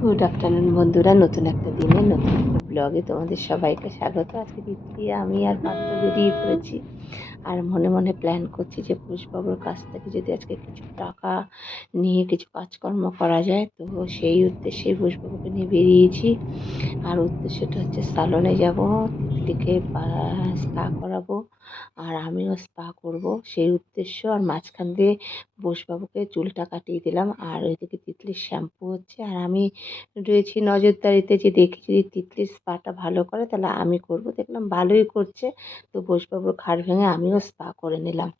Good afternoon বন্ধুরা। নতুন একটা দিনে, নতুন একটা ব্লগে তোমাদের সবাইকে স্বাগত। আজকে দিদি আমি আর পাত্র বেরিয়ে পড়েছি। আর মনে মনে প্ল্যান করছি যে পুষবাবুর কাছ থেকে যদি আজকে কিছু টাকা নিয়ে কিছু কাজকর্ম করা যায়, তো সেই উদ্দেশ্যে পুষবাবুকে নিয়ে বেরিয়েছি। আর উদ্দেশ্যটা হচ্ছে সালনে যাব তিতলিকে স্পা করাবো আর আমিও স্পা করব। সেই উদ্দেশ্য আর মাঝখান দিয়ে বোসবাবুকে চুলটা কাটিয়ে দিলাম আর ওইদিকে তিতলির শ্যাম্পু হচ্ছে। আর আমি রয়েছি নজরদারিতে যে দেখি যদি তিতলির স্পাটা ভালো করে তাহলে আমি করব। দেখলাম ভালোই করছে তো বোসবাবুর খাট ভেঙে আমিও স্পা করে নিলাম।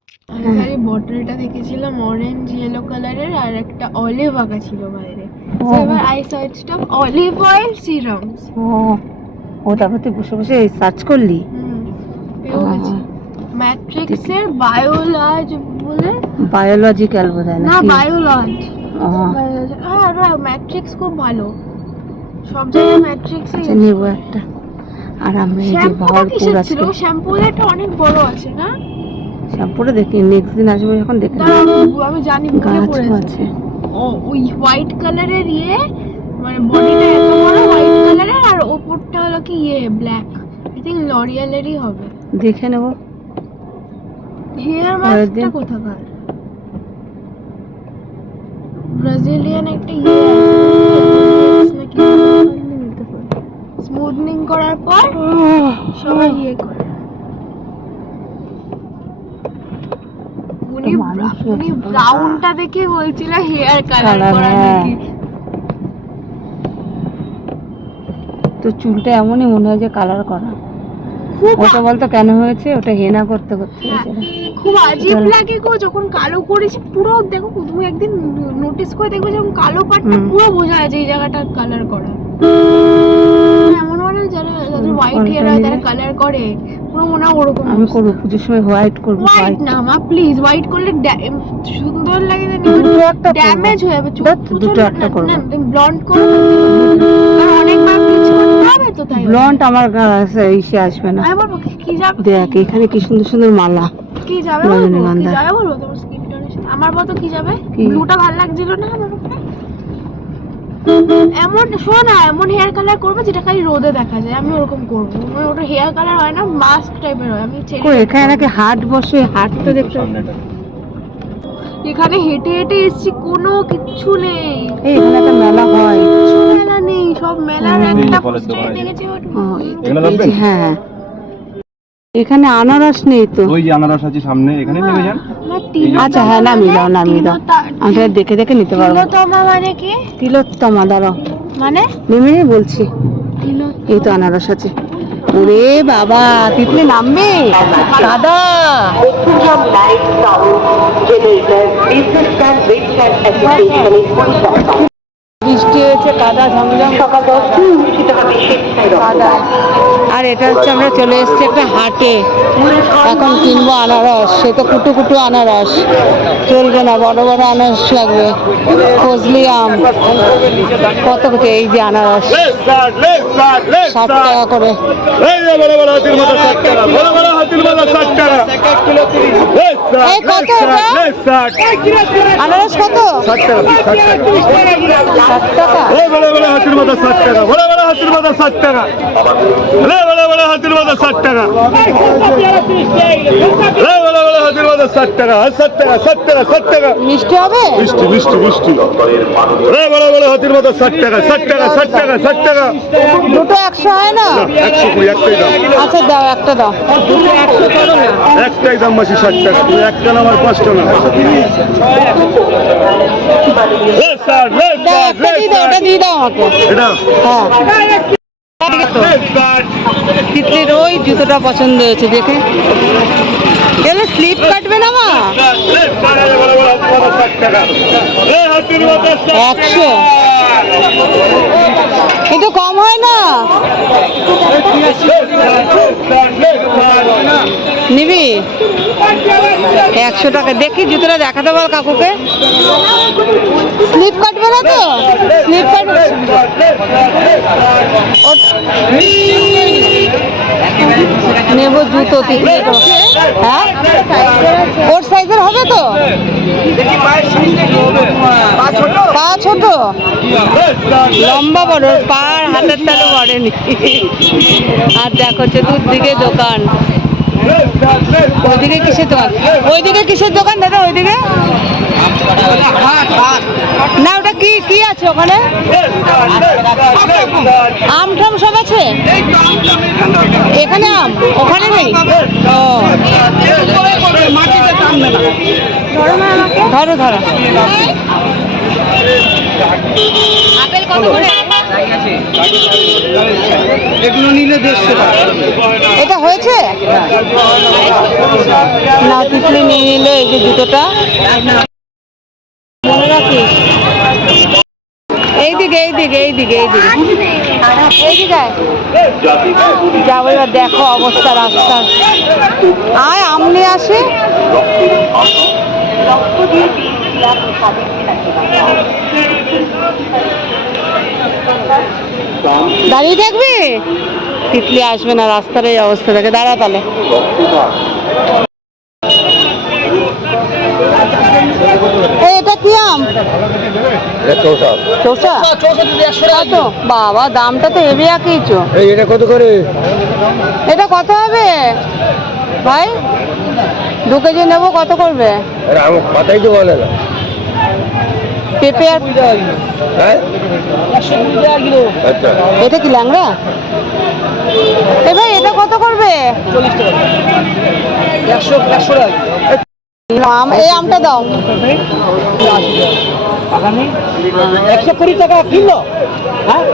খালি বটলটা দেখেছিলাম অরেঞ্জ ইয়েলো কালারের আর একটা অলিভ আঁকা ছিল বাইরে। এবার I searched olive oil serums ও তারপর তুই বসে বসে সার্চ করলি? ম্যাট্রিক্সের বায়োলজ বলে? বায়োলজিক্যাল বোধ হয় না বায়োলজ হ্যাঁ ম্যাট্রিক্স খুব ভালো। সব জায়গায় ম্যাট্রিক্সই আচ্ছা নেব একটা। আর আমরা এই যে কিসের ছিল? আজকে শ্যাম্পুটা অনেক বড় আছে না? শ্যাম্পুটা দেখি নেক্সট দিন আসব যখন দেখে। আমি জানি গাছও আছে। ও ওই হোয়াইট কালারের ইয়ে মানে বডিটা এত বড় হোয়াইট কালারের আর ওপরটা হলো কি ইয়ে ব্ল্যাক আই থিঙ্ক লরিয়ালেরই হবে। দেখে নেব। হেয়ার। মাস্কটা কোথাকার? ব্রাজিলিয়ান একটা ইয়ে স্মুথনিং করার পর সবাই ইয়ে করে। উনি উনি ব্রাউনটা দেখে বলছিল হেয়ার কালার করা হ্যাঁ। নাকি? তো চুলটা এমনই মনে হয় যে কালার করা। ওটা বলতো কেন হয়েছে? ওটা হেনা করতে করতে হ্যাঁ, খুব আজীব লাগে গো যখন কালো করেছি পুরো দেখো তুমি একদিন নোটিস করে দেখবে যখন কালো পাটটা পুরো বোঝা যায় যে এই জায়গাটা কালার করা। এমন মানে যারা যাদের হোয়াইট হেয়ার হয় তারা কালার করে। পুরো মনে হয় ওরকম আমি করব পুজোর সময় হোয়াইট করব হোয়াইট না মা প্লিজ হোয়াইট করলে সুন্দর লাগে না দুটো একটা। ড্যামেজ হয়ে যাবে দুটো একটা করব। না তুমি ব্লন্ড করো অনেকবার করতে তো তাই ব্লন্ড আমার ইসে আসবে না। আমি বলব কি- যাবে? দেখ এখানে কি সুন্দর সুন্দর মালা। কি যাবে বলব? কি রজনীগন্ধা। যাবে বলব তোমার স্কিন টোনের সাথে? আমার মতো কি যাবে? ব্লুটা ভালো লাগছিল না আমার উপরে? এমন শোনো এমন হেয়ার কালার করবে যেটা খালি রোদে দেখা যায়। আমি ওরকম করব। মানে ওটা হেয়ার কালার হয় না মাস্ক টাইপের হয়। আমি ছেড়ে এখানে নাকি হাট বসে হাট তো দেখতে এখানে হেঁটে হেঁটে এসেছি কোনো কিচ্ছু নেই। এখানে একটা মেলা হয়। নেই সব মেলার একটা পোস্টার। দেখেছি ওটা- হ্যাঁ হ্যাঁ। এখানে আনারস নেই তো। ওই যে আনারস আছে সামনে এখানে নেমে যান। আচ্ছা হ্যাঁ নামিয়ে দাও নামিয়ে দাও। তিলোত্তা- আমি দেখে দেখে নিতে পারব। তিলোত্তমা মানে কি? তিলোত্তমা দাঁড়াও। মানে? নেমে বলছি। এই তো আনারস আছে। ওরে বাবা তিতলি নামবে। দাদা। হয়েছে কাদা ঝমঝম কাদা আর এটা হচ্ছে আমরা চলে এসেছি একটা হাটে। এখন কিনবো আনারস। সে তো কুটু কুটু আনারস। চলবে না, বড় বড় আনারস লাগবে। ফজলি আম। কত কত এই যে আনারস? ষাট টাকা করে। এই কত এটা? আনারস কত ষাট টাকা। মিষ্টি হবে? মিষ্টি মিষ্টি মিষ্টি। রে বড় বড় হাতির মতো ষাট টাকা ষাট টাকা ষাট টাকা ষাট টাকা। দুটো একশো হয় না? একশো কুড়ি একটাই দাম। আচ্ছা দাও একটা দাও। দুটো একশো করো না একটাই দাম মাসি ষাট টাকা। তুমি একটা না আমার পাঁচটা না। ষাট, ষাট, ষাট। এটা? হ্যাঁ। ষাট। তিতলির ওই জুতোটা পছন্দ হয়েছে, দেখে। এলে স্লিপ কাটবে না মা। একশো। কিন্তু কম হয় না। নিবি? একশো টাকা। দেখি জুতোটা দেখাতে বল কাকুকে। স্লিপ কাটবে না তো? স্লিপ কাটবে নেব জুতো হ্যাঁ? ওর সাইজের হবে তো? পা ছোট? লম্বা বড় পা হাতের তালে বড়েনি। আর দেখো চতুর্দিকে দোকান। ওইদিকে কিসের দোকান? ওইদিকে কিসের দোকান দাদা ওইদিকে না ওটা কি কি আছে ওখানে? আম টাম সব আছে? এখানে আম? ওখানে নেই? ধরো ধরো আপেল কত করে? এগুলো নিলে দেড়শো এটা হয়েছে? না তিতলি নিয়ে নিলে এই যে জুতোটা মনে রাখিস এইদিকে এইদিকে এইদিকে এইদিকে। এইদিকে। যাব এবার দেখো অবস্থা রাস্তার আয় আম নিয়ে আসি। দাঁড়িয়ে থাকবি? তিতলি আসবে না, রাস্তার এই অবস্থা। দেখে দাঁড়া তাহলে। এটা কি আম? চোষা। কত বাবা দামটা তো হেভি আঁকিয়েছো। এই এটা কত করে? এটা কত হবে? ভাই দু কেজি নেব কত করবে? কথাই তো বলে না। পেঁপে আর হ্যাঁ? আচ্ছা। এটা কি ল্যাংড়া? এ ভাই এটা কত করবে? একশো একশো টাকা। আম এই আমটা দাও। একশো কুড়ি টাকা কিলো? হ্যাঁ।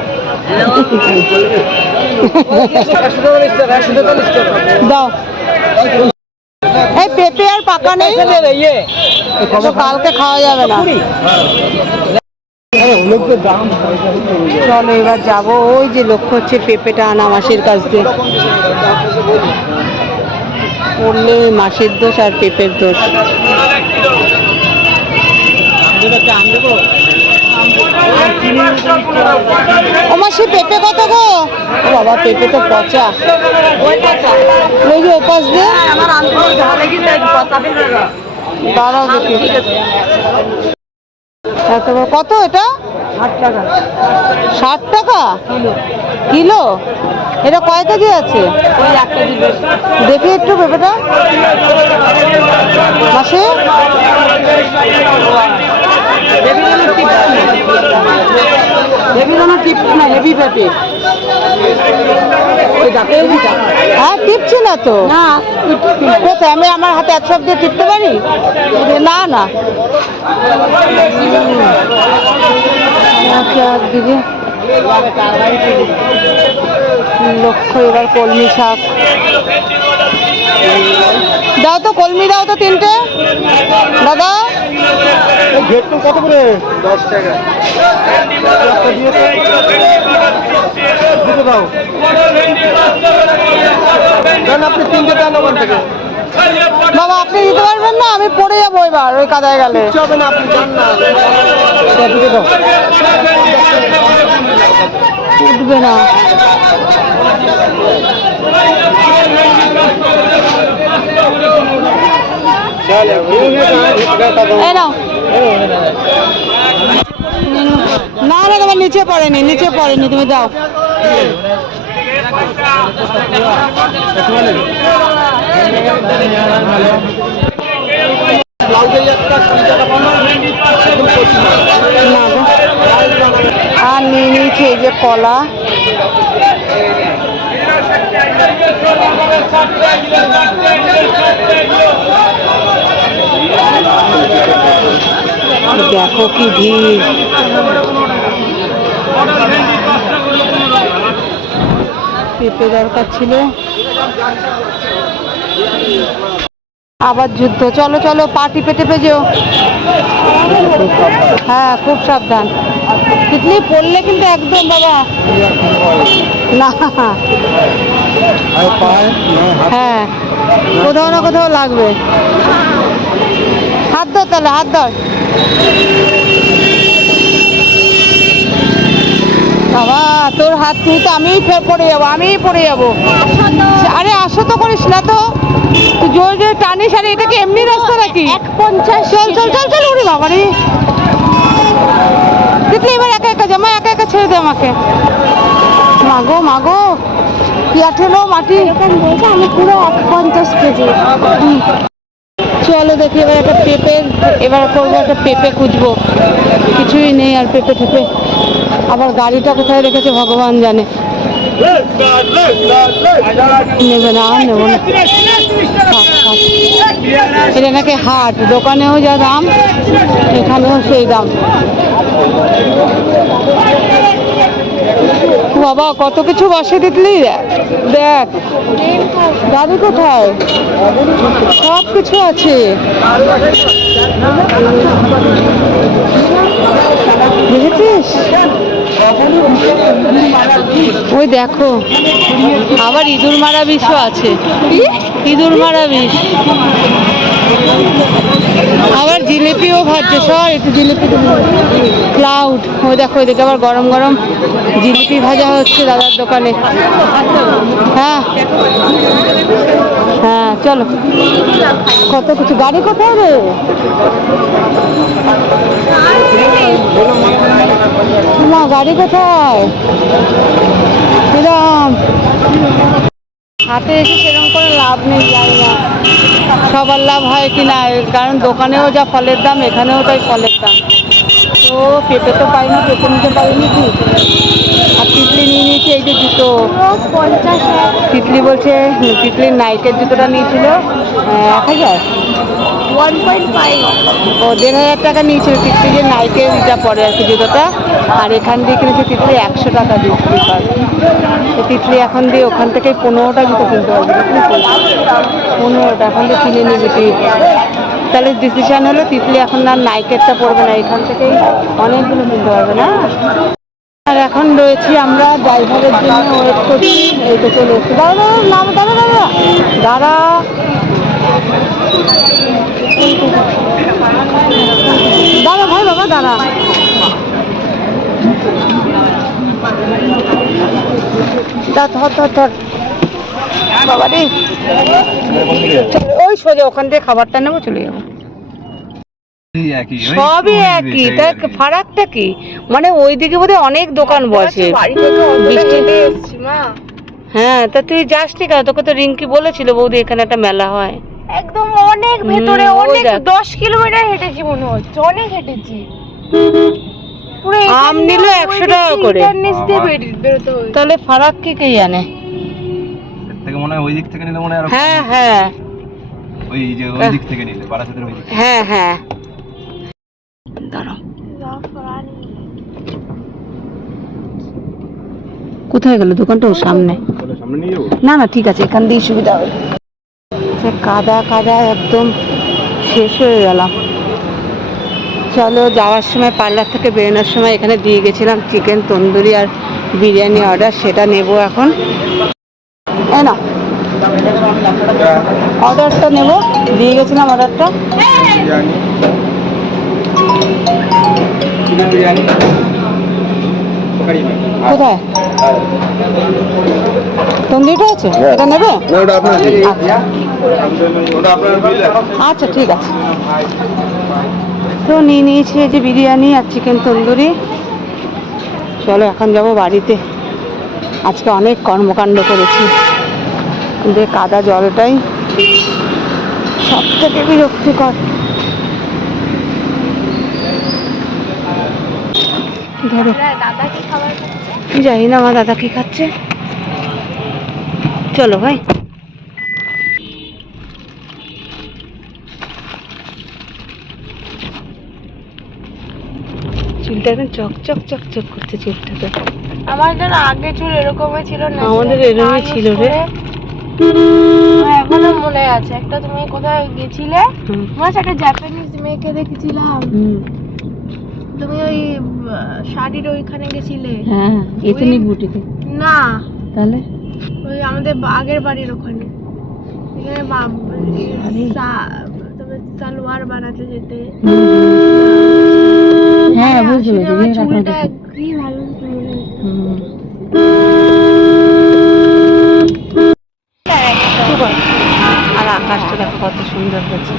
দাও। এই পেঁপে আর পাকা নেই। ইয়ে। তো কালকে খাওয়া যাবে না। চলো এবার যাব। ওই যে লক্ষ্য হচ্ছে পেঁপেটা আনা মাসির কাছ দিয়ে। পড়লে মাসির দোষ আর পেঁপের দোষ। ও মাসি পেঁপে কত গো? ও বাবা পেঁপে তো পচা। ওই যে ওপাশ দিয়ে। দাঁড়াও দেখি। কত এটা? ষাট টাকা। কিলো? এটা কয় কেজি আছে? দেখি একটু পেঁপেটা। মাসে? হেভি পেঁপে। হ্যাঁ টিপছি না তো। না। কোথায়? আমি আমার হাতে এক সব দিয়ে টিপতে পারি? না না। দিদি লক্ষ্য এবার কলমি শাক দাও তো কলমি দাও তো তিনটে। দাদা? ঘেটটু কত করে দশ টাকা। দুটো দাও দেন আপনি তিনটে দেন ওখান থেকে বাবা আপনি দিতে পারবেন না? আমি পড়ে যাব এবার ওই কাদায় গেলে। হবে না আপনি যান না। উঠবে না। না না তোমার নিচে পড়েনি নিচে পড়েনি, তুমি দাও। আর নিয়ে নিয়েছি এই যে কলা। দেখো কি ভিড়। পেঁপে দরকার ছিল। আবার যুদ্ধ। চলো চলো পেটে টিপে যেও হ্যাঁ খুব সাবধান। তিতলি পড়লে কিন্তু একদম বাবা। না। হ্যাঁ কোথাও না কোথাও লাগবে। হাত ধর তাহলে হাত ধর। বাবা তোর হাত তুই তো আমিই পড়ে যাব আমিই পড়ে যাব। আরে আসো তো করিস না তো। জোরে জোরে টানিস আরে এটা কি এমনি রাস্তা নাকি? এক পঞ্চাশ চল চল চল চল উড়ি বাবা রে। দেখলি এবার একা একা জামা একা একা ছেড়ে দে আমাকে। মাগো মাগো কি আঠেলো মাটি? আমি পুরো এক পঞ্চাশ কেজি। চলো দেখি এবার একটা পেঁপে এবার করব একটা পেঁপে খুঁজবো। কিছুই নেই আর পেঁপে ঠেপে আবার গাড়িটা কোথায় রেখেছে ভগবান জানে। নেবে না নেব না। এটা নাকি হাট, দোকানেও যা দাম, এখানেও সেই দাম। বাবা, কত কিছু বসে দিতলি দেখ, দাদু কোথায়? সব কিছু আছে। ওই দেখো, আবার ইঁদুর মারা বিষও আছে। ইঁদুর মারা বিষ। আবার জিলিপিও ভাজছে, সর একটু জিলিপি ক্লাউড ওই দেখো, ওই ওইদিকে আবার গরম গরম জিলিপি ভাজা হচ্ছে দাদার দোকানে। হ্যাঁ। হ্যাঁ। চলো। কত কিছু? গাড়ি কোথায় রে? না গাড়ি কোথায়? এরম হাতে এসে সেরকম করে লাভ নেই, জানি না। সবার লাভ হয় কি না? কারণ দোকানেও যা ফলের দাম, এখানেও তাই ফলের দাম। তো, পেঁপে তো পাইনি, পেঁপে নিতে পারিনি কি? আর তিতলি নিয়ে নিয়েছি, এই যে জুতো। পঞ্চাশ তিতলি বলছে তিতলির নাইকের জুতোটা নিয়েছিল এক হাজার? ওয়ান পয়েন্ট ফাইভ ও, দেড় হাজার টাকা নিয়েছিল তিতলি যে নাইকের যা পরে আর কি জুতোটা, আর এখান দিয়ে কিনেছে তিতলি একশো টাকা দিয়ে তো তিতলি এখন দিয়ে ওখান থেকে পনেরোটা জুতো কিনতে পারবে পনেরোটা, এখন দিয়ে কিনে নিবি তুই তাহলে ডিসিশন হলো, তিতলি এখন আর নাইকেরটা পড়বে না, এখান থেকেই অনেকগুলো কিনতে পারবে না? আর এখন রয়েছি আমরা ড্রাইভারের জন্য ওয়েট করছি। এই তো চলে এসেছি। দাঁড়া নাম দাঁড়া দাঁড়া দাঁড়া। দাঁড়া ভাই বাবা দাঁড়া। দা ধর ধর ধর। বাবা রে ওই সোজা ওখান থেকে খাবারটা নেব চলে যাব। সবই একই তা ফারাকটা কি? মানে ওইদিকে বোধহয় অনেক দোকান বসে। এসছি মা। হ্যাঁ তা তুই যাস নি কেন? তোকে তো রিঙ্কি বলেছিল বৌদি এখানে একটা মেলা হয়। একদম অনেক ভেতরে অনেক দশ কিলোমিটার হেঁটেছি মনে হচ্ছে অনেক হেঁটেছি। আম নিল 100 টাকা করে। তাহলে ফারাক কি কে জানে? থেকে মনে হয় ওই দিক থেকে নিলে মনে হয় হ্যাঁ হ্যাঁ। ওই যে ওই দিক থেকে নিলে বারাসাতের ওই দিক হ্যাঁ হ্যাঁ দাঁড়াও কোথায় গেল? দোকানটা ওর সামনে না না ঠিক আছে এখান দিয়ে সুবিধা হবে। সে কাদা কাদা একদম শেষ হয়ে গেলাম চলো যাওয়ার সময় পার্লার থেকে বেরোনোর সময় এখানে দিয়ে গেছিলাম চিকেন তন্দুরি আর বিরিয়ানি অর্ডার সেটা নেব এখন। না অর্ডারটা নেব দিয়ে গেছিলাম অর্ডারটা। বিরিয়ানি। কোথায়? তন্দুরিটা আছে? এটা নেবে? আচ্ছা। আচ্ছা ঠিক আছে। তো নিয়ে নিয়েছি যে বিরিয়ানি আর চিকেন তন্দুরি। চলো এখন যাব বাড়িতে। আজকে অনেক কর্মকাণ্ড করেছি। যে কাদা জলটাই সব থেকে বিরক্তিকর। জানি না আমার দাদা কি খাচ্ছে। চলো ভাই। চুলটা একদম চকচক চকচক করছে চুলটাতে। আমার যেন আগে চুল এরকমই ছিল না আমাদের এরকমই ছিল রে। এখনও মনে আছে একটা তুমি কোথায় গেছিলে। মনে আছে একটা জাপানিজ মেয়েকে দেখেছিলাম। তুমি ওই শাড়ির ওইখানে গেছিলে? হ্যাঁ এতনি না। তাহলে? ওই আমাদের আগের বাড়ির ওখানে। এখানে সালোয়ার বানাতে যেতে। হ্যাঁ, হ্যাঁ কি ভালো আর আকাশটা দেখো কত সুন্দর হয়েছে।